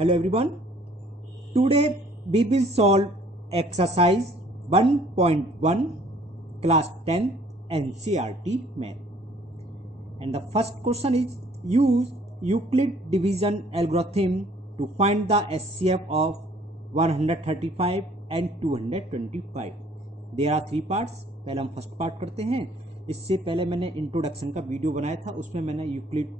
Hello everyone. Today we will solve exercise 1.1 class 10 NCERT math. And the first question is use Euclid division algorithm to find the SCF of 135 and 225. There are three parts. पहले हम first part करते हैं. इससे पहले मैंने introduction का video बनाया था, उसमें मैंने यूक्लिड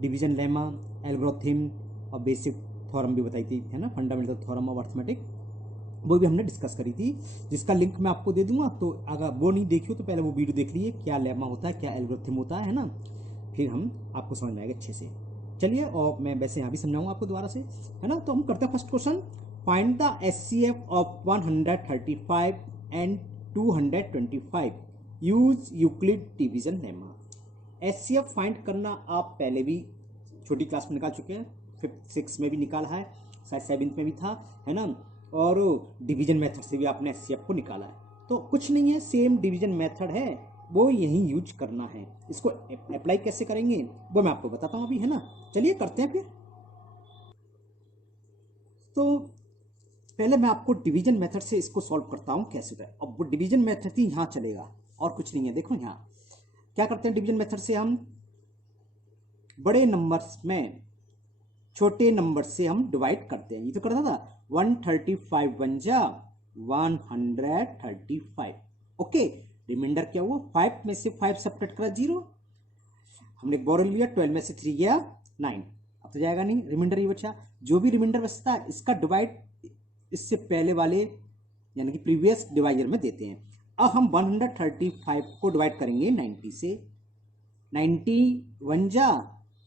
डिवीजन लेमा, एल्गोरिथम और बेसिक थ्योरम भी बताई थी, है ना, फंडामेंटल थ्योरम ऑफ अर्थमेटिक, वो भी हमने डिस्कस करी थी, जिसका लिंक मैं आपको दे दूंगा. तो अगर वो नहीं देखी हो तो पहले वो वीडियो देख लीजिए, क्या लेमा होता है, क्या एल्गोरिथम होता है ना, फिर हम आपको समझ में आएगा अच्छे से. चलिए, और मैं वैसे यहाँ भी समझाऊंगा आपको दोबारा से, है ना. तो हम करते हैं first question. Find the SCF of 135 and 225 use Euclid division lemma. SCF find करना आप पहले भी छोटी क्लास में निकाल चुके हैं, 5th 6 में भी निकाला है, शायद 7th में भी था, है ना. और डिवीजन मेथड से भी आपने SCF को निकाला है. तो कुछ नहीं है, सेम डिवीजन मेथड है, वो यहीं यूज करना है. इसको अप्लाई कैसे करेंगे वो मैं आपको बताता हूँ अभी, है ना. चलिए करते हैं फिर. तो पहले मैं आपको डिवीजन मेथड से इसको सॉल्व करता हूँ कैसे होता है. अब वो डिवीजन मेथड ही यहाँ चलेगा और कुछ नहीं है. देखो यहाँ क्या करते हैं, डिवीजन मेथड से हम बड़े नंबर्स में छोटे नंबर से हम डिवाइड करते हैं. ये तो करता था 135 वन जा 135. ओके, रिमाइंडर क्या हुआ, 5 में से 5 सब्ट्रैक्ट करा 0, हमने बोरो लिया, 12 में से 3 गया 9. अब तो जाएगा नहीं, रिमाइंडर ये बचा. जो भी रिमाइंडर बचता है इसका डिवाइड इससे पहले वाले यानी कि प्रीवियस डिवाइजर में देते हैं. अब हम 135 को डिवाइड करेंगे 90 से. 90 वन जा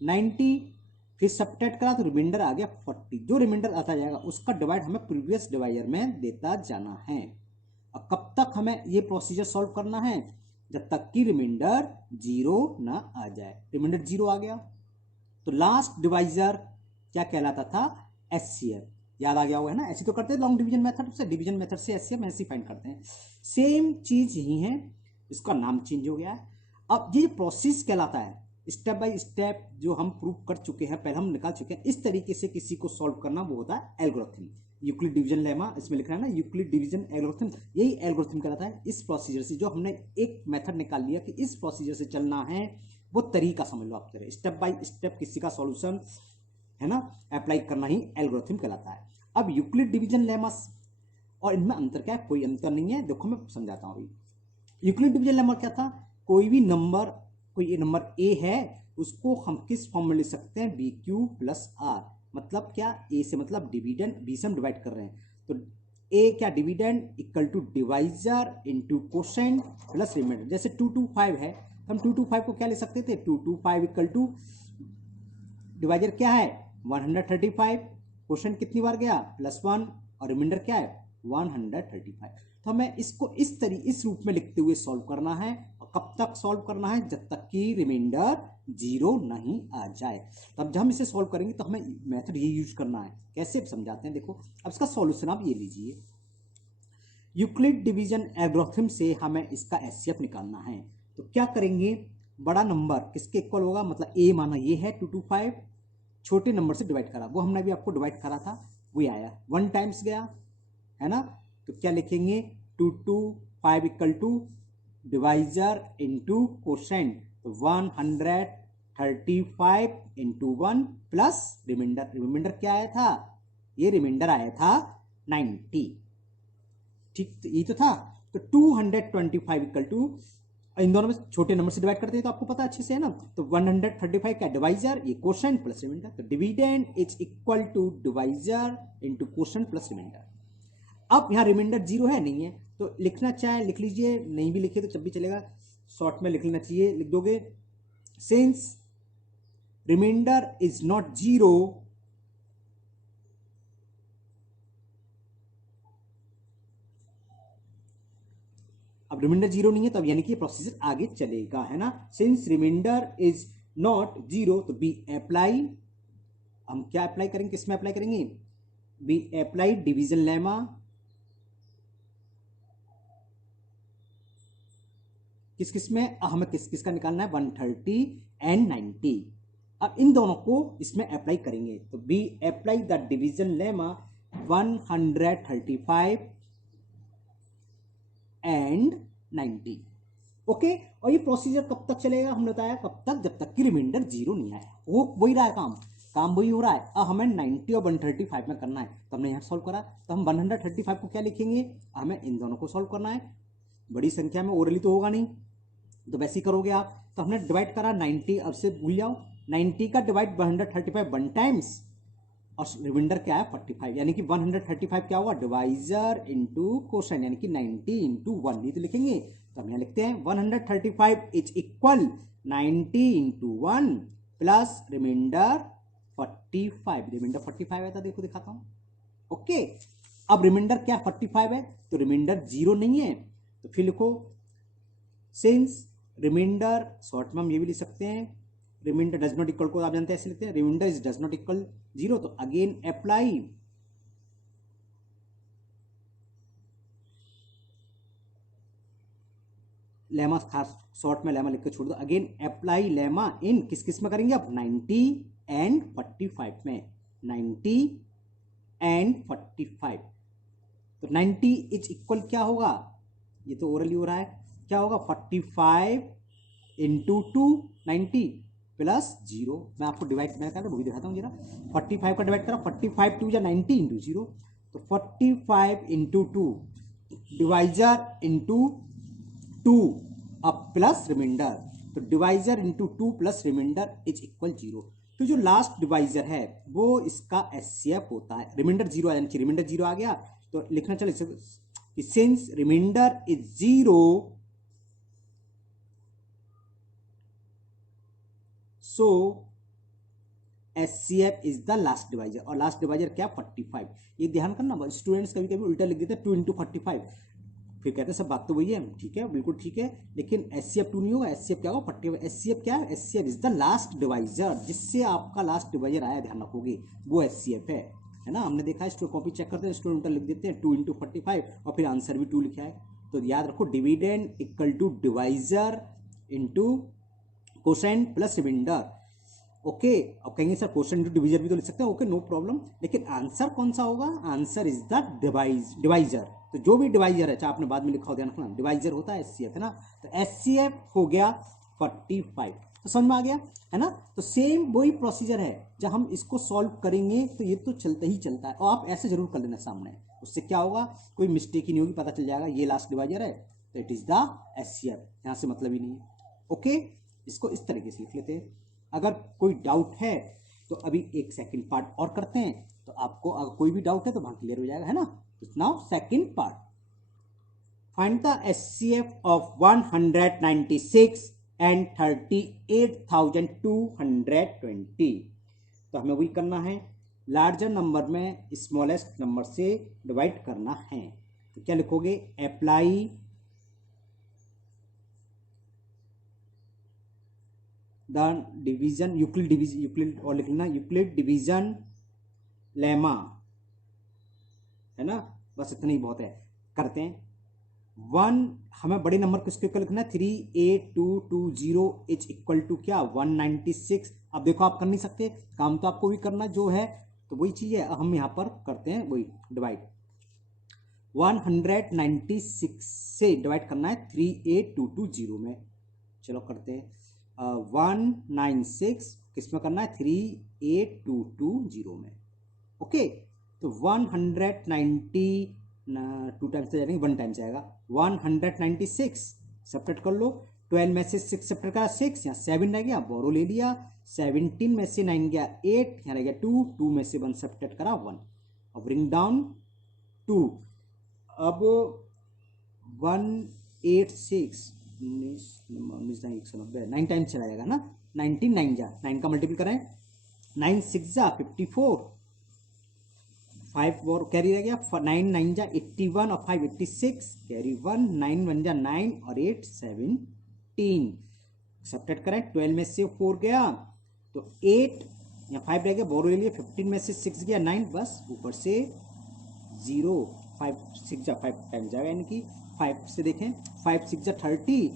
90, फिर सब्ट्रैक्ट करा तो रिमाइंडर आ गया 40. जो रिमाइंडर आता जाएगा उसका डिवाइड हमें प्रीवियस डिवाइजर में देता जाना है. अब कब तक हमें ये प्रोसीजर सॉल्व करना है, जब तक कि रिमाइंडर 0 ना आ जाए. रिमाइंडर 0 आ गया तो लास्ट डिवाइजर क्या कहलाता था, SCF. याद आ गया हुआ है ना. ऐसे तो करते हैं लॉन्ग डिवीजन मेथड से, डिवीजन मेथड से SCF ऐसे फाइंड करते हैं. सेम चीज यही है, इसका नाम चेंज हो गया है. अब ये प्रोसेस कहलाता है, स्टेप बाय स्टेप जो हम प्रूव कर चुके हैं, पहले हम निकाल चुके हैं. इस तरीके से किसी को सॉल्व करना वो होता है एल्गोरिथम. यूक्लिड डिवीजन लेमा इसमें लिख रहा है ना, यूक्लिड डिवीजन एल्गोरिथम, यही एल्गोरिथम कहलाता है. इस प्रोसीजर से जो हमने एक मेथड निकाल लिया कि इस प्रोसीजर से चलना है, वो तरीका समझ लो आप. तरह स्टेप बाय स्टेप किसी का सॉल्यूशन, है ना, अप्लाई करना ही एल्गोरिथम कहलाता है. अब यूक्लिड डिवीजन लेमा और इनमें अंतर क्या है, कोई अंतर नहीं है. देखो मैं समझाता हूँ अभी. यूक्लिड डिवीजन लेमा क्या था, कोई भी नंबर, कोई नंबर A है, उसको हम किस फॉर्म में लिख सकते हैं, BQ प्लस R. मतलब क्या, A से मतलब डिविडेंड, B से हम डिवाइड कर रहे हैं, तो A क्या, dividend equal to divisor into quotient plus remainder. जैसे 225 है, हम 225 को क्या ले सकते थे, 225 इक्वल टू डिवाइजर क्या है 135, कोशेंट कितनी बार गया +1, और रिमाइंडर क्या है 135. तो हमें इसको इस रूप में लिखते हुए सॉल्व करना है. और कब तक सॉल्व करना है, जब तक कि रिमाइंडर 0 नहीं आ जाए. तब जब हम इसे सॉल्व करेंगे तो हमें मेथड ये यूज करना है. कैसे समझाते हैं, देखो. अब इसका सॉल्यूशन आप ये लीजिए. यूक्लिड डिवीजन एल्गोरिथम से हमें इसका SCF निकालना है. तो क्या करेंगे, बड़ा नंबर किसके इक्वल होगा, मतलब A माना ये है 225, छोटे नंबर से डिवाइड करा, वो हमने भी आपको डिवाइड करा था, वो आया 1 टाइम्स गया, है ना. तो क्या लिखेंगे, 225 equal to divisor into quotient, तो 135 इंटू 1 प्लस रिमाइंडर. रिमाइंडर क्या आया था, ये रिमाइंडर आया था 90. ठीक, ये तो था. तो 225 इक्वल टू, इन दोनों में छोटे नंबर से डिवाइड करते हैं तो आपको पता अच्छे से, है ना. तो 135 क्या, डिवाइजर, ये कोशेंट प्लस रिमाइंडर. तो dividend is equal to divisor into quotient plus remainder. अब यहाँ रिमाइंडर 0 है, नहीं है, तो लिखना चाहे लिख लीजिए, नहीं भी लिखे तो जब भी चलेगा, शॉर्ट में लिख लेना चाहिए. लिख दोगे, सिंस रिमाइंडर इज नॉट 0, अब रिमाइंडर 0 नहीं है तो अब यानी कि प्रोसीजर आगे चलेगा, है ना. सिंस रिमाइंडर इज नॉट 0, तो बी अप्लाई, हम क्या अप्लाई करेंगे, किसमें अप्लाई करेंगे, बी अप्लाई डिवीजन लेमा. किस किस में, हमें किस किस का निकालना है, 130 एंड 90. अब इन दोनों को इसमें अप्लाई करेंगे, तो we apply the division lemma 135 and 90। Okay, और ये प्रोसीजर कब तक चलेगा, हमने बताया कब तक, जब तक कि रिमाइंडर 0 नहीं आया। वो वही रहा है काम वही हो रहा है। अब हमें 90 और 135 में करना है, तो हमने यहाँ सॉल्व करा, तो हम 135 को क्या लिखेंगे, हमें इन दोनों को सॉल्व करना है। बड़ी संख्या में ओरली तो होगा नहीं, तो वैसे ही करोगे आप। तो हमने डिवाइड करा 90, अब से भूल जाओ, 90 का डिवाइड 135 वन टाइम्स, और रिमाइंडर क्या है 45, यानी कि 135 क्या हुआ, डिवाइजर इंटू कोशन, यानी कि 90 इंटू 1, ये तो लिखेंगे। तो हम यहाँ लिखते हैं 135 is equal 90 into 1 plus remainder 45। Remainder 45 है, तो देखो दिखाता हूँ। ओके, अब रिमाइंडर क्या 45 है, तो रिमाइंडर 0 नहीं है, तो फिर लिखो सिंस रिमाइंडर, शॉर्ट में हम ये भी लिख सकते हैं, रिमाइंडर डज नॉट इक्वल को आप जानते हैं ऐसे लिखते हैं, remainder is does not equal 0, तो अगेन अप्लाई लेमा, खास शॉर्ट में लेमा लिख के छोड़ दो। अगेन अप्लाई लेमा इन किस किस में करेंगे अब, 90 एंड 45 में, 90 एंड 45। तो 90 इज इक्वल क्या होगा, ये तो ओरली हो रहा है, क्या होगा 45 इंटू 2 90 प्लस 0। मैं आपको डिवाइड कर वो भी दिखाता हूँ जरा। 45 का डिवाइड करा, 45 2 या 90 इंटू 0, तो 45 इंटू 2 डिवाइजर इंटू 2 अब प्लस रिमाइंडर, तो divisor into 2 plus remainder is equal 0। तो जो लास्ट डिवाइजर है वो इसका एचसीएफ होता है। रिमाइंडर 0 आया, रिमाइंडर 0 आ गया, तो लिखना चले since remainder is 0 so HCF is the last divisor, और लास्ट डिवाइजर क्या 45। ये ध्यान करना, स्टूडेंट्स कभी कभी उल्टा लिख देते हैं 2 इंटू 45, फिर कहते हैं सब बात तो वही है, ठीक है बिल्कुल ठीक है, लेकिन एचसीएफ 2 नहीं होगा, एचसीएफ क्या होगा 45। एचसीएफ क्या है, HCF is the last divisor, जिससे आपका लास्ट डिवाइजर आया ध्यान रखोगे वो एचसीएफ है ना। हमने देखा है, कॉपी चेक करते हैं, स्टूडेंट उल्टा लिख देते हैं 2 इंटू 45 और फिर आंसर भी 2 लिखा है। तो याद रखो dividend equal to divisor into quotient plus remainder. Okay, अब कहेंगे सर कोसेंट इंटू डिवाइजर भी तो लिख सकते हैं, ओके नो प्रॉब्लम, लेकिन आंसर कौन सा होगा, आंसर इज द डिवाइजर। तो जो भी डिवाइजर है, चाहे आपने बाद में लिखा हो ध्यान रखना, डिवाइजर होता है एचसीएफ, है ना। तो एचसीएफ हो गया 45, तो समझ में आ गया है ना। तो सेम वही प्रोसीजर है, जब हम इसको सॉल्व करेंगे तो ये तो चलता ही चलता है, और आप ऐसे जरूर कर लेना सामने, उससे क्या होगा, कोई मिस्टेक ही नहीं होगी, पता चल जाएगा ये लास्ट डिवाइजर है, तो इट इज द एचसीएफ, यहाँ से मतलब ही नहीं है। ओके, इसको इस तरीके से लिख लेते हैं। अगर कोई डाउट है तो अभी एक सेकंड पार्ट और करते हैं, तो आपको अगर कोई भी डाउट है तो वहां क्लियर हो जाएगा, है ना। Now second part, find the HCF of 196 and 38,220। तो हमें वही करना है, लार्जर नंबर में स्मॉलेस्ट नंबर से डिवाइड करना है। तो क्या लिखोगे, अप्लाई द डिवीजन यूक्लिड और लिखना यूक्लिड डिवीजन लेमा, है ना, बस इतना ही बहुत है। करते हैं 1, हमें बड़े नंबर किसके ऊपर लिखना है, 38220 इज इक्वल टू क्या 196। अब देखो आप कर नहीं सकते, काम तो आपको भी करना जो है, तो वही चीज है, हम यहाँ पर करते हैं वही डिवाइड, 196 से डिवाइड करना है 38220 में। चलो करते हैं 196 किस में करना है, 38220 में। ओके, तो 190 2 टाइम्स तो जाएंगे, 1 टाइम जाएगा, 196 सब्ट्रैक्ट कर लो, 12 में से 6 सब्ट्रैक्ट करा 6, यहाँ 7 रह गया, बोरो ले लिया, 17 में से 9 गया 8, यहाँ रह गया 2 में से 1 सब्ट्रैक्ट करा 1, अब ब्रिंग डाउन 2। अब 186 19 9 टाइम्स चला जाएगा ना, 19 9 जा 9 का मल्टीपल करें, 9 6 जा 54, 5 और कैरी रह गया, 9 9 जा 81 और 5 86, कैरी 1, 9 1 जा 9 और 8 17, सब्ट्रैक्ट करें, 12 में से 4 गया तो 8, यहाँ 5 रह गया, बोरो ले लिया, 15 में से 6 गया 9, बस ऊपर से 0, 5 6 जा 5 टाइम जाएगा, यानी कि 5 से देखें, 5 6 जा 30,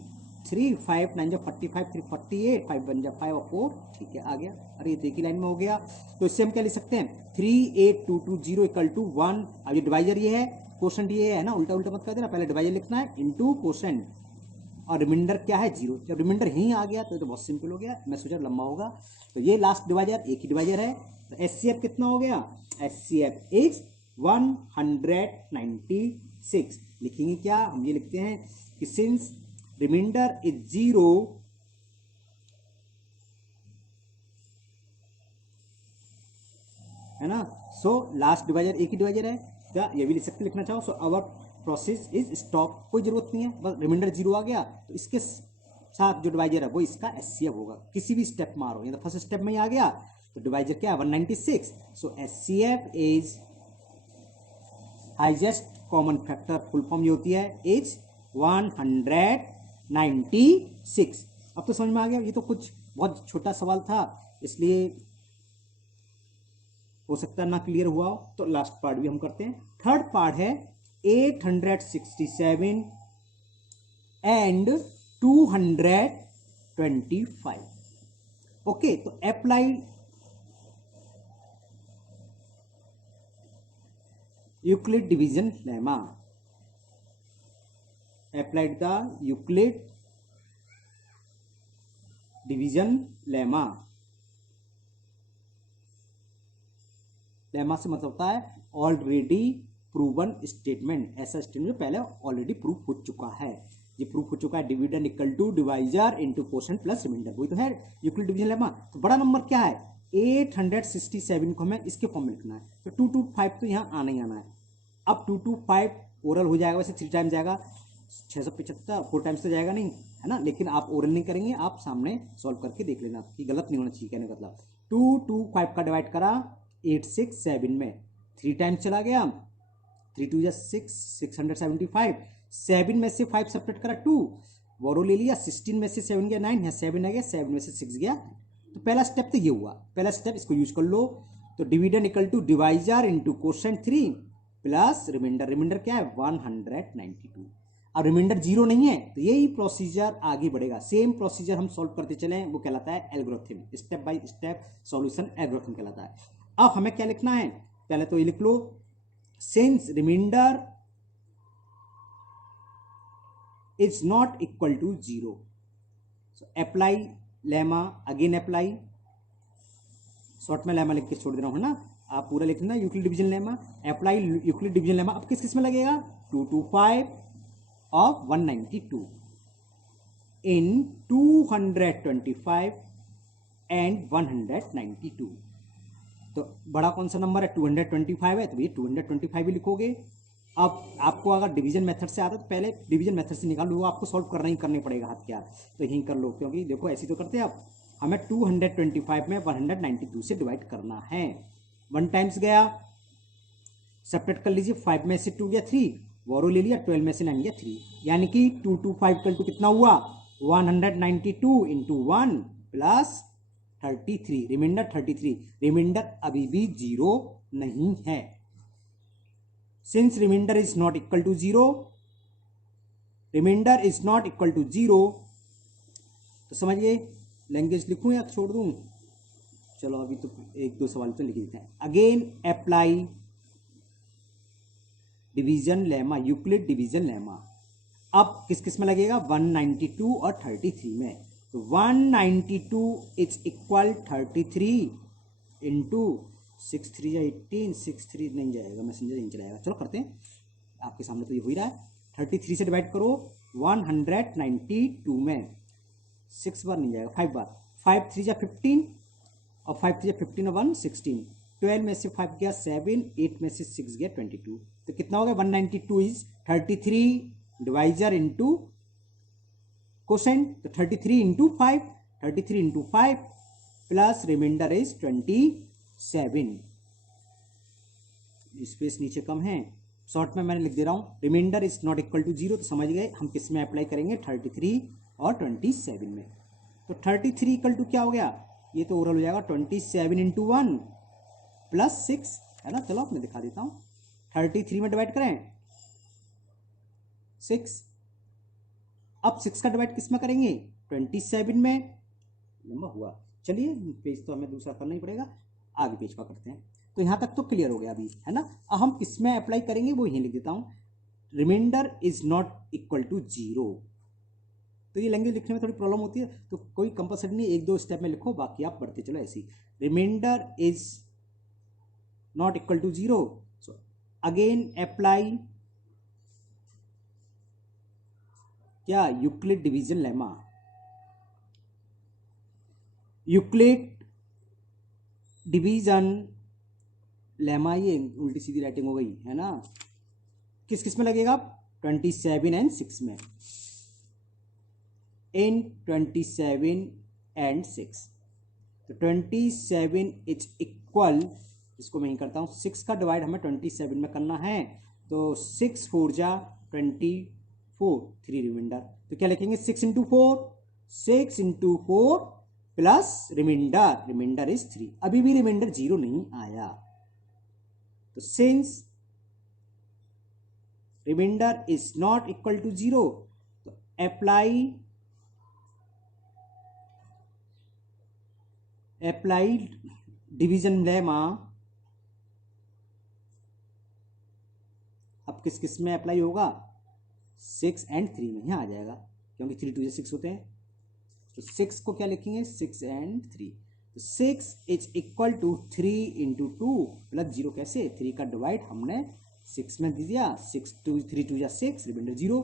3, 5 9 जो 45, 3 48, 5 1 जा 5 और 4, ठीक है आ गया। अरे ये तो एक ही लाइन में हो गया। तो इससे हम क्या लिख सकते हैं 38220 इक्वल टू 1। अब ये डिवाइजर ये है, क्वोशेंट ये है ना, उल्टा उल्टा मत कर देना, पहले डिवाइजर लिखना है इनटू क्वोशेंट, और रिमाइंडर क्या है 0। जब रिमाइंडर यहीं आ गया तो बहुत सिंपल हो गया, मैं सोचा लंबा होगा। तो ये लास्ट डिवाइजर एक ही डिवाइजर है। तो HCF कितना हो गया, HCF इज 196। लिखेंगे क्या, हम ये लिखते हैं कि सिंस रिमाइंडर इज 0 है ना, सो लास्ट डिवाइजर एक ही डिवाइजर है, क्या ये भी लिख सकते लिखना चाहो। So our process is stop, कोई जरूरत नहीं है, बस रिमाइंडर 0 आ गया तो इसके साथ जो डिवाइजर है वो इसका HCF होगा। किसी भी स्टेप मारो, ये तो फर्स्ट स्टेप में ही आ गया तो डिवाइजर क्या है 196। सो HCF is highest common factor, full form ये होती है इज 196। अब तो समझ में आ गया, ये तो कुछ बहुत छोटा सवाल था इसलिए हो सकता है ना क्लियर हुआ हो। तो लास्ट पार्ट भी हम करते हैं। थर्ड पार्ट है 867 एंड 225। ओके, तो apply Euclid division lemma, applied the Euclid division lemma। Lemma से मतलब होता है ऑलरेडी प्रूवन स्टेटमेंट, ऐसा स्टेटमेंट पहले ऑलरेडी प्रूव हो चुका है। ये प्रूव हो चुका है dividend equal to divisor into quotient plus remainder, वही तो है यूक्लिड डिवीजन लेमा। तो बड़ा नंबर क्या है 867 को हमें इसके फॉर्म में लिखना है, तो 225 तो यहाँ आना ही आना है। अब 225 ओरल हो जाएगा, वैसे 3 टाइम जाएगा, 675 4 टाइम्स तो जाएगा नहीं है ना, लेकिन आप ओरल नहीं करेंगे, आप सामने सॉल्व करके देख लेना कि गलत नहीं होना चाहिए कहने का मतलब। 225 का डिवाइड करा 867 में, 3 टाइम्स चला गया, 3 2 जा 6, 675, 7 में से 5 सब्ट्रैक्ट करा 2, बोरो ले लिया, 16 में से 7 गया 9, यहाँ 7 आ गया, 7 में से 6 गया। तो पहला स्टेप तो ये हुआ, पहला स्टेप इसको यूज कर लो। तो dividend equal to divisor into quotient 3 plus remainder, remainder क्या है 192। अब रिमाइंडर 0 नहीं है तो यही प्रोसीजर आगे बढ़ेगा, सेम प्रोसीजर हम सॉल्व करते चले, वो कहलाता है algorithm, step by step solution algorithm कहलाता है। अब हमें क्या लिखना है, पहले तो ये लिख लो since remainder is not equal to 0, so apply lemma, again apply, short में लेमा लिख के छोड़ दे रहा हूं ना, आप पूरा लिखना Euclid division lemma, apply Euclid division lemma. अब किस किस में लगेगा 225 of 192 in 225 and 192। तो बड़ा कौन सा नंबर है 225 है, तो ये 225 भी लिखोगे। अब आपको अगर डिवीजन मेथड से आता है तो पहले डिवीजन मेथड से निकालो, वो आपको सॉल्व करना ही करने पड़ेगा हाथ क्या, तो यहीं कर लो, क्योंकि देखो ऐसे तो करते हैं आप, हमें 225 में 192 से डिवाइड करना है। 1 टाइम्स गया, सेपरेट कर लीजिए, 5 में से 2 गया 3, बोरो ले लिया, 12 में से 9 गया 3, यानी कि 225 इक्वल टू कितना हुआ 192 इंटू 1 प्लस 33, रिमाइंडर 33, रिमाइंडर अभी भी 0 नहीं है। Since remainder is not equal to 0, remainder is not equal to 0, तो समझिए लैंग्वेज लिखूं या छोड़ दूं, चलो अभी तो 1-2 सवाल तो लिख देते हैं। Again apply division lemma, Euclid division lemma. अब किस किस में लगेगा 192 और 33 में, तो 192 इज इक्वल 33 इंटू 6 3 18, 6 3 नहीं जाएगा, मैसेंजर नहीं चलाएगा, चलो करते हैं, आपके सामने तो ये हो ही रहा है। 33 से डिवाइड करो 192 में, 6 बार नहीं जाएगा 5 बार, 5 3 जा 15 और 5 3 जा 15 और 1 16, 12 में से 5 गया 7, 8 में से 6 गया 22, तो कितना हो गया 192 इज 33 डिवाइजर इंटू क्वोशेंट, तो 33 into 5, 33 into 5 plus remainder is 27, space नीचे कम है, शॉर्ट में मैंने लिख दे रहा हूं, remainder is not equal to 0, तो समझ गए हम किस में अप्लाई करेंगे 33 और 27 में। तो 33 इक्वल टू क्या हो गया, ये तो ओवरऑल हो जाएगा 27 इंटू 1 प्लस 6 है ना, चलो मैं दिखा देता हूं, 33 में डिवाइड करें 6 अब 6 का डिवाइड किस में करेंगे, 27 में। लंबा हुआ, चलिए पेज तो हमें दूसरा करना ही पड़ेगा, आगे पेज का करते हैं। तो यहाँ तक तो क्लियर हो गया अभी, है ना। अब हम किस में अप्लाई करेंगे वो यहीं लिख देता हूँ, remainder is not equal to 0। तो ये लैंग्वेज लिखने में थोड़ी प्रॉब्लम होती है, तो कोई कंपलसरी नहीं, 1-2 स्टेप में लिखो, बाकी आप बढ़ते चलो ऐसे ही। Remainder is not equal to 0, so again apply क्या, Euclid division lemma. Euclid division lemma, ये उल्टी सीधी राइटिंग हो गई है ना। किस किस में लगेगा, 27 एंड 6 में, इन 27 एंड 6। तो 27 इज इक्वल, इसको मैं ही करता हूँ, 6 का डिवाइड हमें 27 में करना है, तो 6 4 जा 24, 3 रिमाइंडर। तो क्या लिखेंगे, 6 into 4 plus remainder, remainder is 3। अभी भी रिमाइंडर 0 नहीं आया, तो since remainder is not equal to 0, तो अप्लाई डिवीजन लेमा। अब किस किस में अप्लाई होगा, 6 एंड 3 में, यहाँ आ जाएगा क्योंकि 3 2 6 होते हैं। तो 6 को क्या लिखेंगे, 6 एंड 3। तो 6 is equal to 3 into 2 plus 0। कैसे, 3 का डिवाइड हमने 6 में दे दिया, 6 2 3 2 6, रिमाइंडर 0।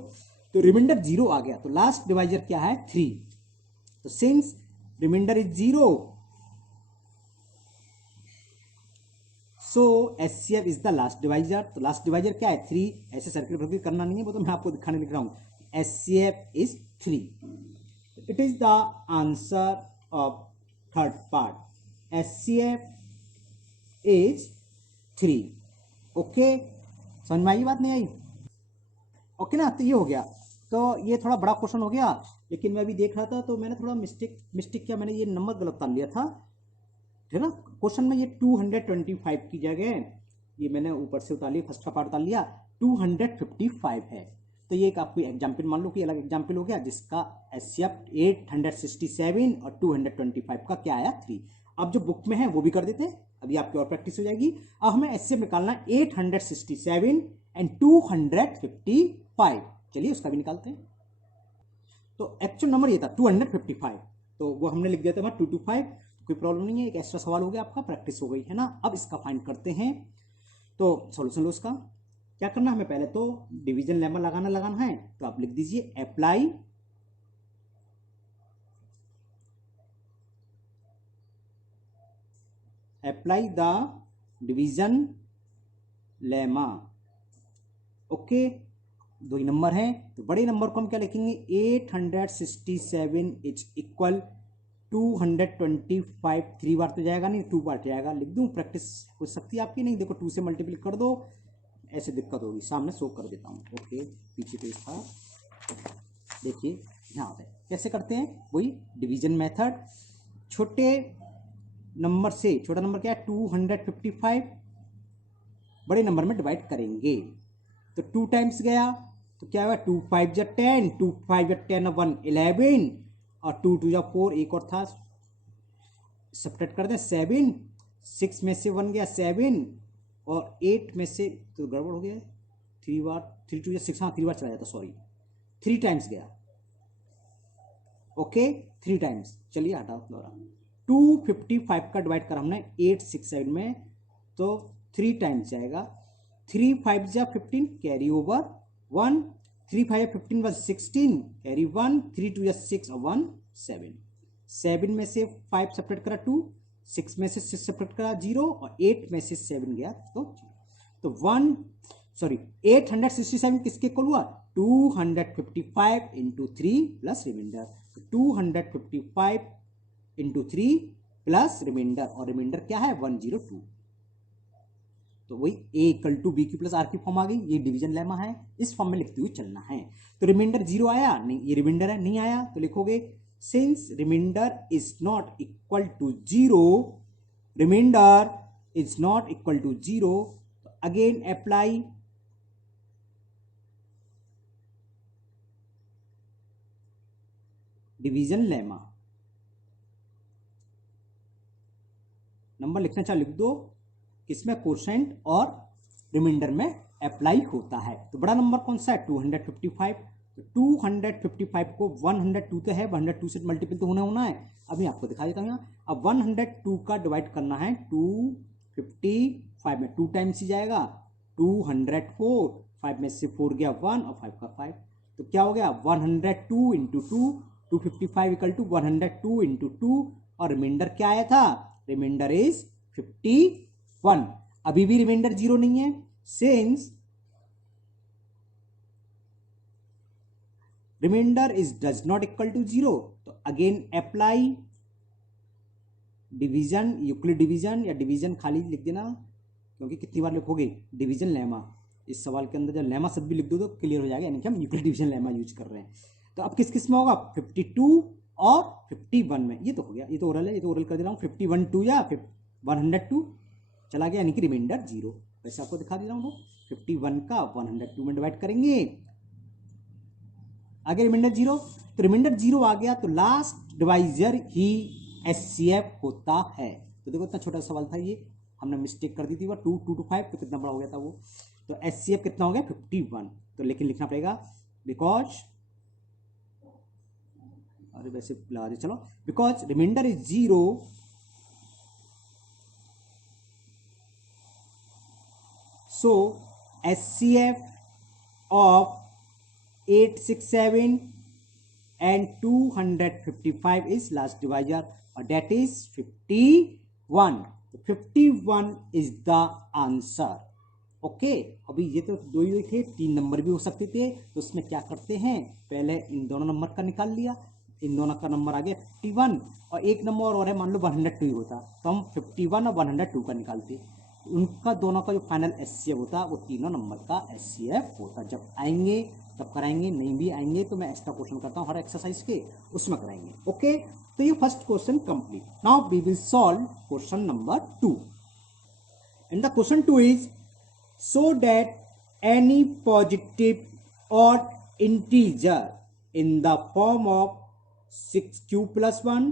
तो रिमाइंडर 0 आ गया, तो लास्ट डिवाइजर क्या है, 3। तो since remainder is 0, so HCF is the last divisor. तो लास्ट डिवाइजर क्या है, 3। ऐसे सर्किट भर करना नहीं है, वो तो मैं आपको दिखाने लिख रहा हूं। HCF is 3। It is the answer of third part, HCF is 3। Okay, समझ में आई, बात नहीं आई, ओके ना। तो ये हो गया, तो ये थोड़ा बड़ा क्वेश्चन हो गया, लेकिन मैं अभी देख रहा था तो मैंने थोड़ा मिस्टेक किया, मैंने ये नंबर गलत डाल लिया था, है ना। क्वेश्चन में ये 225 की जगह ये मैंने ऊपर से उतार लिया, फर्स्ट का पार्ट उतार लिया, 255 है। तो ये एक आपको एग्जाम्पल मान लो कि अलग एग्जाम्पल हो गया, जिसका HCF 867 और 225 का क्या आया, 3। अब जो बुक में है वो भी कर देते हैं, अभी आपकी और प्रैक्टिस हो जाएगी। अब हमें HCF निकालना है 867 एंड 255, चलिए उसका भी निकालते हैं। तो एक्चुअल नंबर ये था 255, तो वो हमने लिख दिया था 225, कोई प्रॉब्लम नहीं है, एक एक्स्ट्रा सवाल हो गया आपका, प्रैक्टिस हो गई है ना। अब इसका फाइंड करते हैं, तो सॉल्यूशन लो इसका। क्या करना है हमें, पहले तो डिवीजन लेमा लगाना है, तो आप लिख दीजिए apply the division lemma. Okay, 2 he number है, तो बड़े नंबर को हम क्या लिखेंगे, 867 इज इक्वल 225, 3 बार तो जाएगा नहीं, 2 बार जाएगा, लिख दूं, प्रैक्टिस हो सकती है आपकी, नहीं देखो 2 से मल्टीप्लाई कर दो, ऐसे दिक्कत होगी, सामने शो कर देता हूँ। ओके, पीछे पेज था, देखिए यहाँ आता है, कैसे करते हैं, वही डिवीजन मेथड। छोटे नंबर से, छोटा नंबर क्या है 255, बड़े नंबर में डिवाइड करेंगे, तो 2 टाइम्स गया, तो क्या हुआ, 2 5 जा 10, 2 5 जा 10 1 11, और 2 2 जा 4, एक और था, सब्ट्रैक्ट कर दें 7, 6 में से 1 गया 7, और 8 में से तो गड़बड़ हो गया, 3 बार 3 2 जा 6, हाँ 3 बार चला जाता, सॉरी 3 टाइम्स गया। ओके, 3 टाइम्स, चलिए हटाओ दोबारा। 255 का डिवाइड कर हमने 867 में, तो 3 टाइम्स जाएगा, 3 5 जा 15, कैरी ओवर 1, 3 5 जा 15 was 16, कैरी 1, 3 2 जा 6 और 1 7, 7 में से 5 सेपरेट करा 2, 6 में से 6 सेपरेट करा 0, और 8 में से 7 गया तो 867 किसके इक्वल हुआ, 255 into 3 plus remainder, 255 into 3 plus remainder, और रिमाइंडर क्या है 102, तो वही A equal to b Q plus r की फॉर्म आ गई, ये डिवीजन लेमा है, इस फॉर्म में लिखते हुए चलना है। तो रिमाइंडर 0 आया नहीं, ये रिमाइंडर है, नहीं आया तो लिखोगे since remainder is not equal to 0, remainder is not equal to 0, again apply division lemma. Number लिखना चाहे लिख दो, किसमें कोशेंट और रिमाइंडर में अप्लाई होता है। तो बड़ा नंबर कौन सा है 255। तो 255 को 102 तो है, 102 से मल्टीपल तो होना है। अभी आपको दिखा देता हूँ यहाँ। अब 102 का डिवाइड करना है 255 में, 2 टाइम्स ही जाएगा 204, 5 में से 4 गया 1 और 5 का 5, तो क्या हो गया 102 इंटू 255 इक्वल टू 102 इंटू 2, और रिमाइंडर क्या आया था, रिमाइंडर इज 51। अभी भी रिमाइंडर 0 नहीं है, since remainder is does not equal to 0, तो again apply division, Euclid division या डिवीजन खाली लिख देना, क्योंकि कितनी बार लिखोगे डिवीजन लेमा। इस सवाल के अंदर जब लेमा सब भी लिख दो तो क्लियर हो जाएगा, यानी कि हम यूक्लिड डिवीजन लेमा यूज कर रहे हैं। तो अब किस किस में होगा 52 और 51 में, ये तो हो गया, ये तो ओरल है, ये तो ओरल कर दे रहा हूँ। 51 2 या 102 चला गया, यानी कि रिमाइंडर 0। वैसे आपको दिखा दे रहा हूँ, 51 का 102 में डिवाइड करेंगे, आगे रिमाइंडर 0, तो रिमाइंडर 0 आ गया, तो लास्ट डिवाइजर ही HCF होता है। तो देखो इतना छोटा सवाल था ये, हमने मिस्टेक कर दी थी, वो 2 2 to 5 तो कितना बड़ा हो गया था वो। तो HCF कितना हो गया 51, तो लेकिन लिखना पड़ेगा बिकॉज, अरे वैसे लगा दे चलो, because remainder is 0 so HCF of 867 and 255 is last divisor, or that is 51. 51 is the answer. Okay अभी ये तो दो ही थे, 3 नंबर भी हो सकते थे, तो उसमें क्या करते हैं, पहले इन दोनों नंबर का निकाल लिया, इन दोनों का नंबर आ गया 51, और एक नंबर और है मान लो 102 होता, तो हम 51 और 102 का निकालते, उनका दोनों का जो फाइनल HCF होता वो तीनों नंबर का HCF होता। जब आएंगे तब कराएंगे, नहीं भी आएंगे तो मैं एक्स्ट्रा क्वेश्चन करता हूँ हर एक्सरसाइज के, उसमें कराएंगे। ओके तो ये first question complete. Now we will solve question number 2, and the question 2 is so that any positive odd integer in the form of 6q plus 1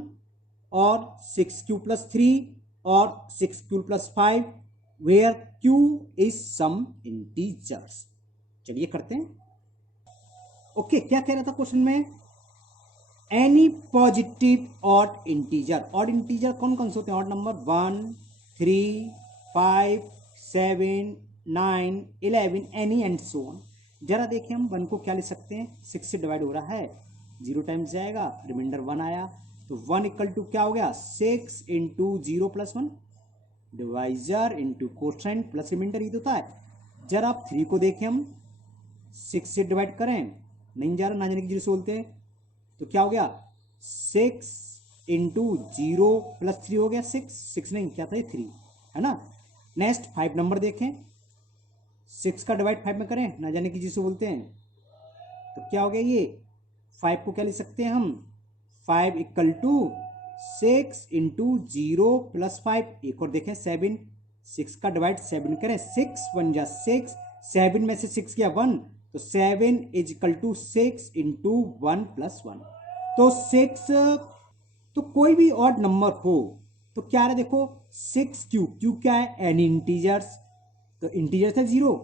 और 6q plus 3 और 6q plus 5 where q is some integers। चलिए करते हैं। Okay क्या कह रहा था question में, any positive odd integer, odd integer कौन कौन से होते हैं, odd number 1 3 5 7 9 11 any and so on. जरा देखिए हम 1 को क्या लिख सकते हैं, 6 से डिवाइड हो रहा है, 0 टाइम्स जाएगा, रिमाइंडर 1 आया, तो 1 इक्वल टू क्या हो गया 6 into 0 plus 1, divisor into quotient plus remainder, ये होता है। जरा आप 3 को देखें हम, 6 से डिवाइड करें, नहीं जा रहा, ना जाने की 0 से बोलते हैं, तो क्या हो गया 6 इंटू 0 प्लस 3 हो गया 6, 6 नहीं क्या था ये 3 है ना। नेक्स्ट 5 नंबर देखें, 6 का डिवाइड 5 में करें, ना जाने की 0 से बोलते हैं, तो क्या हो गया ये 5 को क्या लिख सकते हैं हम, 5 इक्वल टू 6 इंटू 0 प्लस 5, एक और देखें 7, 6 का डिवाइड 7 करें, 6 1 जा 6, 7 में से 6 गया 1, तो 7 is equal to 6 into 1 plus 1, तो 6, तो कोई भी ऑड नंबर हो तो क्या है देखो 6q, q क्या है एनी इंटीजर्स, तो इंटीजर्स है 0,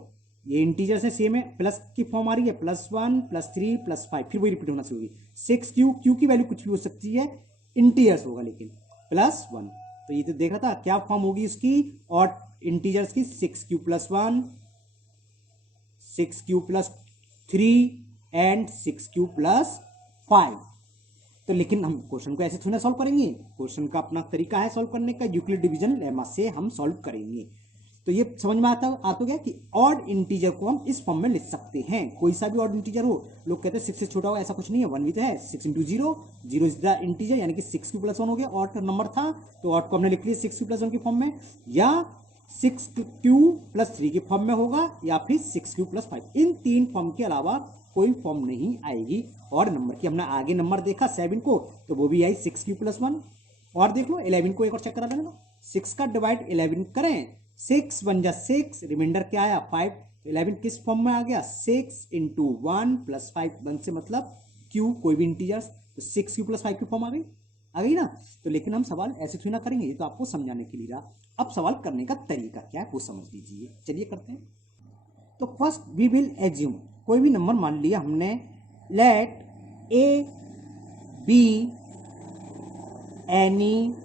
ये इंटीजर्स है सेम है, प्लस की फॉर्म आ रही है +1 +3 +5, फिर वही रिपीट होना शुरू होगी, 6q, q की वैल्यू कुछ भी हो सकती है, इंटीजर्स होगा लेकिन +1, तो ये तो देखा था क्या फॉर्म होगी इसकी और इंटीजर्स की 6q + 1 6q + 3 एंड 6q + 5। तो लेकिन हम क्वेश्चन को ऐसे थोड़ा सॉल्व करेंगे, क्वेश्चन का अपना तरीका है सॉल्व करने का, यूक्लिड डिवीजन लेमा से हम सॉल्व करेंगे। तो ये समझ में आता गया कि ऑड इंटीजर को हम इस फॉर्म में लिख सकते हैं, कोई सा भी ऑड इंटीजर हो, लोग कहते हैं 6 से छोटा हो, ऐसा कुछ नहीं है, 1 भी तो है, 6 इंटू 0, 0 इज द इंटीजर, यानी कि 6q + 1 हो गया, ऑड नंबर था तो ऑड को हमने लिख लिया 6q + 1 की फॉर्म में, या 6q + 3 की फॉर्म में होगा, या फिर 6q + 5, इन 3 फॉर्म के अलावा कोई फॉर्म नहीं आएगी और नंबर की। हमने आगे नंबर देखा 7 को, तो वो भी आई 6q + 1, और देख लो 11 को एक और चेक करा देना, 6 का डिवाइड 11 करें, 6 1 जा 6, रिमाइंडर क्या आया 5, 11 किस फॉर्म में आ गया 6 इंटू 1 + 5, 1 से मतलब q कोई भी इंटीजर्स, तो तो 6 क्यू प्लस 5 की फॉर्म आ गई ना। तो लेकिन हम सवाल ऐसे थोड़ी ना करेंगे, ये तो आपको समझाने के लिए रहा। अब सवाल करने का तरीका क्या है वो समझ लीजिए। चलिए करते हैं। तो फर्स्ट वी विल एज्यूम, कोई भी नंबर मान लिया हमने, let a be any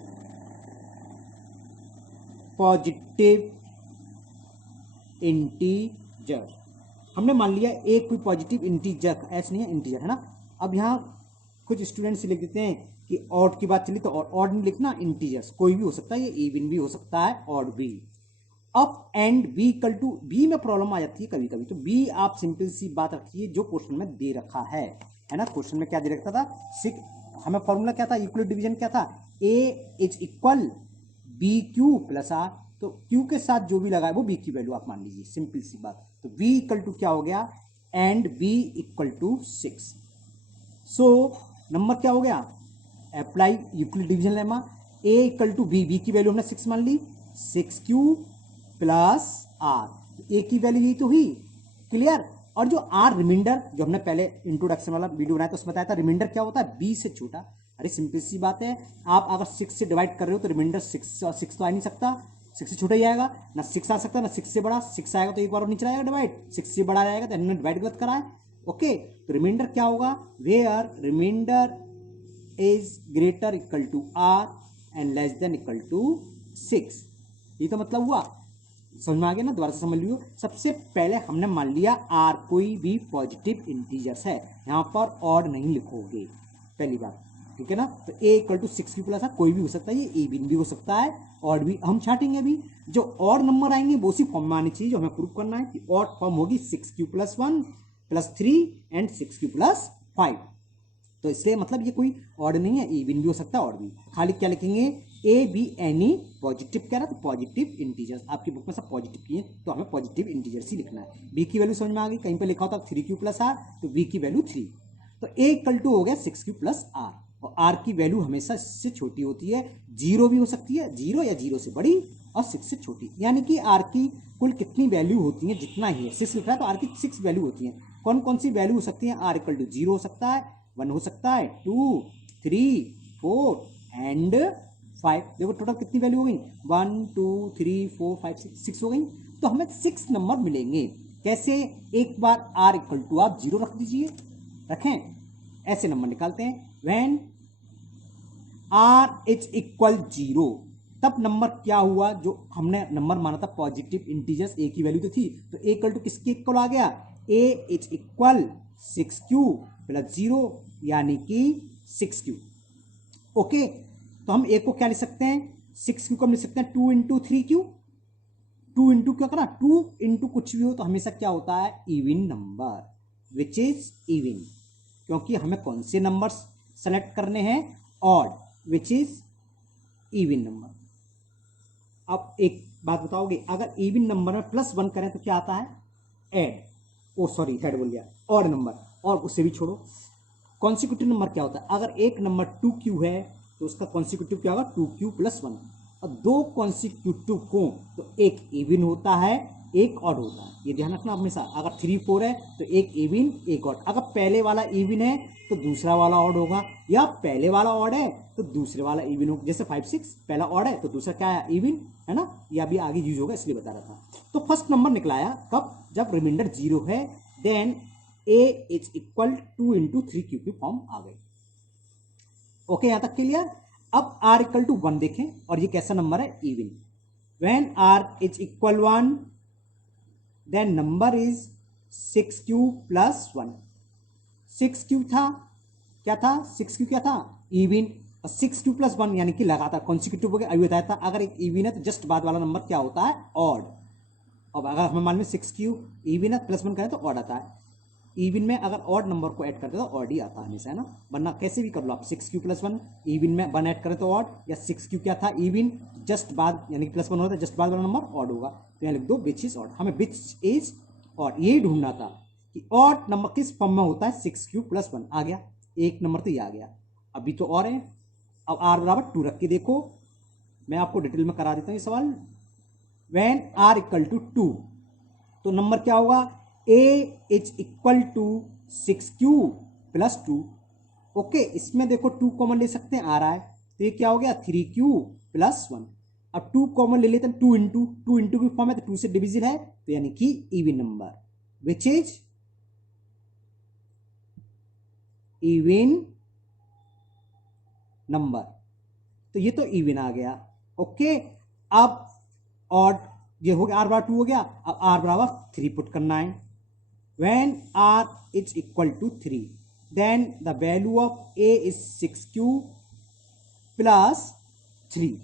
positive integer. हमने मान लिया एक कोई पॉजिटिव इंटीजर, ऐसे नहीं है, इंटीजर है ना। अब यहाँ कुछ स्टूडेंट्स लिख देते हैं कि ऑड की बात चली तो ऑड नहीं लिखना, इंटीजर्स कोई भी हो सकता है, ये इवन भी हो सकता है, ऑड भी। अब and b equal to, b में प्रॉब्लम आ जाती है कभी कभी, तो बी आप सिंपल सी बात रखिए जो क्वेश्चन में दे रखा है ना। क्वेश्चन में क्या दे रखा था, हमें फॉर्मूला क्या था, इक्वल डिवीजन क्या था, A is equal B Q plus R. तो क्यू के साथ जो भी लगा है वो बी की वैल्यू आप मान लीजिए, सिंपल सी बात। तो v इक्वल टू क्या हो गया, and b equal to 6। So number क्या हो गया, apply Euclid division lemma, a equal to b की वैल्यू हमने 6 मान ली, 6q प्लस r, a की वैल्यू यही तो हुई, क्लियर। और जो r रिमाइंडर, जो हमने पहले इंट्रोडक्शन वाला वीडियो बनाया तो उसमें बताया था रिमाइंडर क्या होता है, b से छोटा। अरे सिंपल सी बात है, आप अगर 6 से डिवाइड कर रहे हो तो रिमाइंडर 6 और 6 तो आ नहीं सकता, 6 से छोटा ही आएगा ना, 6 आ सकता है ना 6 से बड़ा। 6 आएगा तो एक बार और नीचे आएगा डिवाइड, 6 से बड़ा आएगा तो हमने डिवाइड गलत करा है। ओके, तो रिमाइंडर क्या होगा, where remainder is greater equal to r and less than equal to 6। ये तो मतलब हुआ, समझ में आ गया ना, दोबारा से समझ लियो। सबसे पहले हमने मान लिया आर कोई भी पॉजिटिव इंटीजर्स है, यहां पर ऑड नहीं लिखोगे, पहली बात, ठीक है ना। तो a इक्वल टू 6 प्लस है, कोई भी हो सकता है, ये इवन भी हो सकता है, ऑड भी। हम छाटेंगे अभी, जो और नंबर आएंगे वो उसी फॉर्म में आनी चाहिए जो हमें प्रूव करना है कि ऑड फॉर्म होगी 6q plus 1 plus 3 and 6q plus 5। तो इसलिए मतलब ये कोई ऑड नहीं है, इवन भी हो सकता है, ऑड भी। खाली क्या लिखेंगे, ए बी एनी पॉजिटिव, क्या रहा, तो पॉजिटिव इंटीजर्स। आपकी बुक में सब पॉजिटिव किए तो हमें पॉजिटिव इंटीजर्स ही लिखना है। बी की वैल्यू समझ में आ गई, कहीं पर लिखा होता 3q प्लस आर, तो बी की वैल्यू 3। तो ए इक्वल टू हो गया 6q प्लस आर, और आर की वैल्यू हमेशा इससे छोटी होती है, 0 भी हो सकती है, 0 या 0 से बड़ी और 6 से छोटी। यानी कि आर की कुल कितनी वैल्यू होती है, जितना ही है, 6 लिख रहा है तो आर की 6 वैल्यू होती है। कौन कौन सी वैल्यू हो सकती है, आर इक्वल टू 0 हो सकता है, 1 हो सकता है, 2 3 4 एंड 5। देखो टोटल कितनी वैल्यू हो गई, 1 2 3 4 5 6 हो गई। तो हमें 6 नंबर मिलेंगे। कैसे, एक बार आर इक्वल टू आप 0 रख दीजिए, रखें, ऐसे नंबर निकालते हैं। व्हेन आर इज इक्वल 0, तब नंबर क्या हुआ, जो हमने नंबर माना था पॉजिटिव इंटीजर्स, ए की वैल्यू तो थी, तो ए इक्वल टू किसके इक्वल आ गया, ए इज इक्वल 6q प्लस 0 यानी कि 6q। ओके, तो हम ए को क्या लिख सकते हैं, 6q को हम लिख सकते हैं 2 इंटू 3q। 2 इंटू क्या करा, 2 इंटू कुछ भी हो तो हमेशा क्या होता है, even number, which is even. क्योंकि हमें कौन से नंबर सेलेक्ट करने हैं, odd, which is even number. अब एक बात बताओगे, अगर इवन नंबर में +1 करें तो क्या आता है, ऐड, ओ सॉरी हेड बोल गया, ऑड नंबर, और उससे भी छोड़ो। कॉन्सिक्यूटिव नंबर क्या होता है, अगर एक नंबर 2q है तो उसका कॉन्सिक्यूटिव क्या होगा, 2q प्लस 1। और दो कॉन्सिक्यूटिव को तो एक इवन होता है, एक ऑड होता है, ये ध्यान रखना हमेशा। अगर 3 4 है तो एक इवन एक ऑड, अगर पहले वाला इवन है तो दूसरा वाला ऑड होगा, या पहले वाला ऑड है तो दूसरे वाला इवन होगा। जैसे 5 6 पहला ऑड है तो दूसरा क्या है, इवन है ना, ये अभी आगे यूज होगा इसलिए बता रहा था। तो फर्स्ट नंबर निकलाया कब, जब रिमाइंडर 0 है, then a is equal 2 into 3q की फॉर्म आ गई। ओके, यहां तक क्लियर। अब r इक्वल टू 1 देखें, और ये कैसा नंबर है, even. When r is equal 1 then number is 6q plus 1। 6q था, क्या था, 6q क्या था, इवन, और 6q प्लस 1 यानी कि लगातार कॉन्सिक्यूटिव हो गया। अभी बताया था अगर एक इवन है तो जस्ट बाद वाला नंबर क्या होता है, ऑड। अब अगर हमें मान में 6q इवन है +1 करें तो ऑड आता है। इवन में अगर ऑड नंबर को ऐड करते तो ऑड ही आता है हमेशा, है ना, वरना कैसे भी कर लो आप, 6q प्लस 1 इवन में 1 ऐड करें तो ऑड, या 6q क्या था, इवन, जस्ट बाद यानी कि +1 होता है, जस्ट बाद वाला नंबर ऑड होगा, तो यहाँ लिख दो विच इज ऑड। हमें विच इज ऑड यही ढूंढना था कि ऑड नंबर किस फॉर्म में होता है, 6q प्लस 1 आ गया, एक नंबर तो ये आ गया। अभी तो और है, अब r बराबर 2 रख के देखो, मैं आपको डिटेल में करा देता हूँ ये सवाल। व्हेन r इक्वल टू 2 तो नंबर क्या होगा, a is equal to 6q plus 2। Okay, इसमें देखो 2 कॉमन ले सकते हैं, आ रहा है, तो ये क्या हो गया 3q + 1। अब 2 कॉमन ले लेते हैं, 2 इंटू की फॉर्म है तो 2 से डिविजिबल है, तो यानी कि even number, which is even number. तो ये तो इवन आ गया। ओके, अब ऑड ये हो गया, r = 2 हो गया। अब r = 3 पुट करना है। when r is equal to 3 then the value of a is 6q + 3।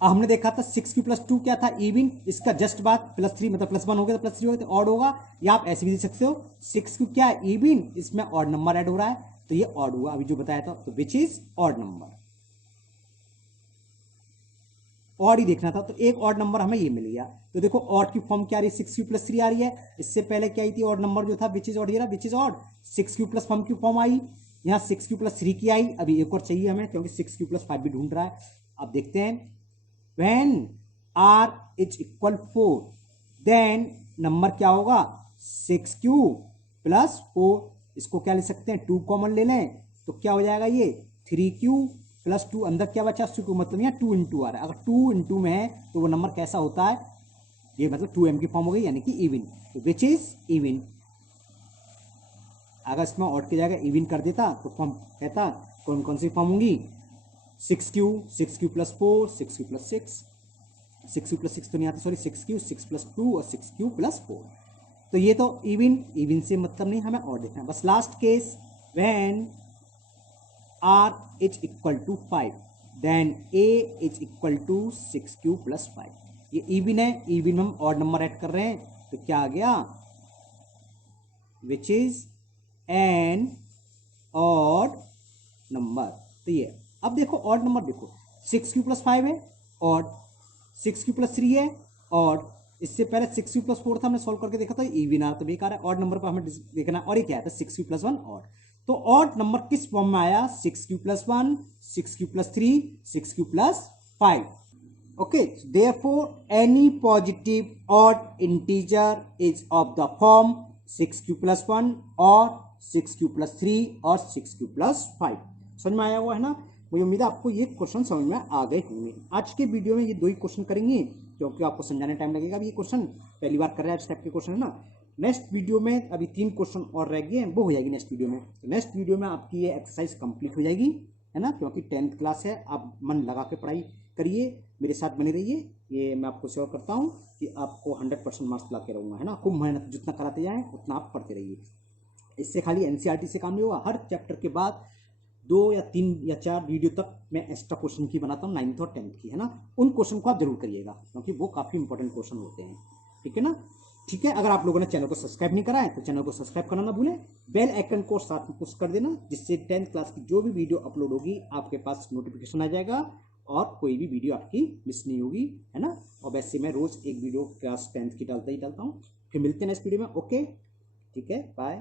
अब हमने देखा था 6q + 2 क्या था, इवन। इसका जस्ट बाद +3 मतलब +1 हो गया, तो +3 हो गया तो ऑड होगा, या आप ऐसे भी दे सकते हो 6q क्या है इवन, इसमें ऑड नंबर ऐड हो रहा है, तो ये ऑड हुआ अभी जो बताया था, तो which is odd number. Odd ही देखना था, तो एक ऑड नंबर हमें ये मिल गया। तो देखो ऑड की फॉर्म क्या आ रही है, 6q + 3 आ रही है। इससे पहले क्या आई थी ऑड नंबर जो था, विच इज ऑड, ये रहा विच इज ऑड। 6q + फॉर्म की फॉर्म आई, यहाँ 6q + 3 की आई। अभी एक और चाहिए हमें, क्योंकि 6q + 5 भी ढूंढ रहा है। अब देखते हैं, when r is equal 4 then number क्या होगा 6q + 4। इसको क्या ले सकते हैं, 2 कॉमन ले लें, तो क्या हो जाएगा ये 3q + 2। अंदर क्या बचा, q मतलब यहाँ 2 इंटू आ रहा है। अगर 2 इंटू में है तो वो नंबर कैसा होता है, ये मतलब 2m की फॉर्म हो गई, यानी कि इवन, तो विच इज इवन। अगर इसमें ऑड की जगह इवन कर देता तो फॉर्म कहता कौन कौन सी फॉर्म होंगी, 6q + 4, 6q + 6, 6q + 6 तो नहीं आता, सॉरी 6q, 6 + 2 और 6q + 4। तो ये तो इवन से मतलब नहीं, हमें और देखना है। बस last case, when r is equal to 5 then a is equal to 6q + 5। ये इवन है, इवन में हम ऑड नंबर ऐड कर रहे हैं, तो क्या आ गया which is an odd number. तो ये अब देखो ऑड नंबर, देखो 6q + 5 है ऑड, 6q + 3 है ऑड। इससे पहले 6q + 4 था, हमने सॉल्व करके देखा था इवन आ, तो बेकार है। ऑड नंबर पर हमें देखना, और ये क्या है, 6q + 1 ऑड। तो ऑड नंबर किस फॉर्म में आया, 6q + 1, 6q + 3, 6q + 5। okay, therefore any positive odd integer is of the form 6q + 1 or 6q + 3 और 6q + 5। समझ में आया हुआ है ना। मुझे उम्मीद है आपको ये क्वेश्चन समझ में आ गए होंगे। आज के वीडियो में ये 2 ही क्वेश्चन करेंगे, क्योंकि आपको समझाने टाइम लगेगा। अभी ये क्वेश्चन पहली बार कर रहे हैं, इस टाइप के क्वेश्चन है ना। नेक्स्ट वीडियो में अभी 3 क्वेश्चन और रह गए हैं, वो हो जाएगी नेक्स्ट वीडियो में। नेक्स्ट वीडियो में आपकी ये एक्सरसाइज कंप्लीट हो जाएगी, है ना, क्योंकि 10th क्लास है। आप मन लगा के पढ़ाई करिए, मेरे साथ बने रहिए। ये मैं आपको श्योर करता हूँ कि आपको 100% मार्क्स ला के रहूँगा, है ना। खूब मेहनत जितना कराते जाएँ उतना आप पढ़ते रहिए। इससे खाली एनसीईआरटी से काम नहीं होगा, हर चैप्टर के बाद 2 या 3 या 4 वीडियो तक मैं एक्स्ट्रा क्वेश्चन की बनाता हूँ, 9th और 10th की, है ना। उन क्वेश्चन को आप जरूर करिएगा, क्योंकि वो काफ़ी इंपॉर्टेंट क्वेश्चन होते हैं, ठीक है ना। ठीक है, अगर आप लोगों ने चैनल को सब्सक्राइब नहीं करा है तो चैनल को सब्सक्राइब करना ना भूलें, बेल आइकन को साथ में पुश कर देना, जिससे 10th क्लास की जो भी वीडियो अपलोड होगी आपके पास नोटिफिकेशन आ जाएगा और कोई भी वीडियो आपकी मिस नहीं होगी, है ना। और वैसे मैं रोज एक वीडियो क्लास 10th की डालता ही डालता हूँ। फिर मिलते हैं नेक्स्ट वीडियो में। ओके, ठीक है, bye,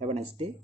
have a nice day.